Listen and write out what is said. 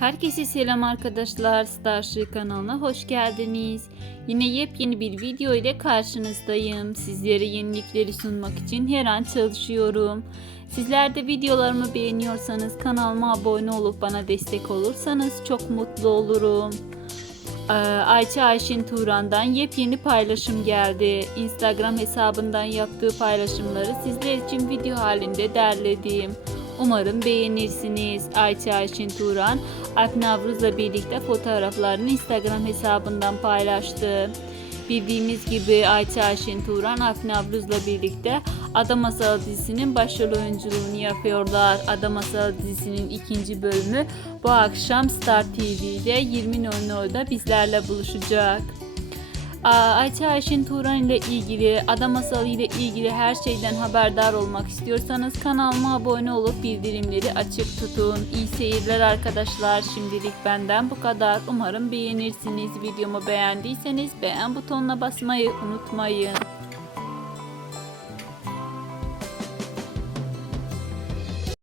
Herkese selam arkadaşlar. Starship kanalına hoş geldiniz. Yine yepyeni bir video ile karşınızdayım. Sizlere yenilikleri sunmak için her an çalışıyorum. Sizler de videolarımı beğeniyorsanız kanalıma abone olup bana destek olursanız çok mutlu olurum. Ee, Ayça Ayşin Turan'dan yepyeni paylaşım geldi. Instagram hesabından yaptığı paylaşımları sizler için video halinde derledim. Umarım beğenirsiniz. Ayça Ayşin Turan, Alp Navruz'la birlikte fotoğraflarını Instagram hesabından paylaştı. Bildiğimiz gibi Ayça Ayşin Turan, Alp Navruz'la birlikte Ada Masalı dizisinin başrol oyunculuğunu yapıyorlar. Ada Masalı dizisinin ikinci bölümü bu akşam Star TV'de 20.00'da bizlerle buluşacak. Ayça Ayşin Turan ile ilgili, Ada Masalı ile ilgili her şeyden haberdar olmak istiyorsanız kanalıma abone olup bildirimleri açık tutun. İyi seyirler arkadaşlar. Şimdilik benden bu kadar. Umarım beğenirsiniz. Videomu beğendiyseniz beğen butonuna basmayı unutmayın.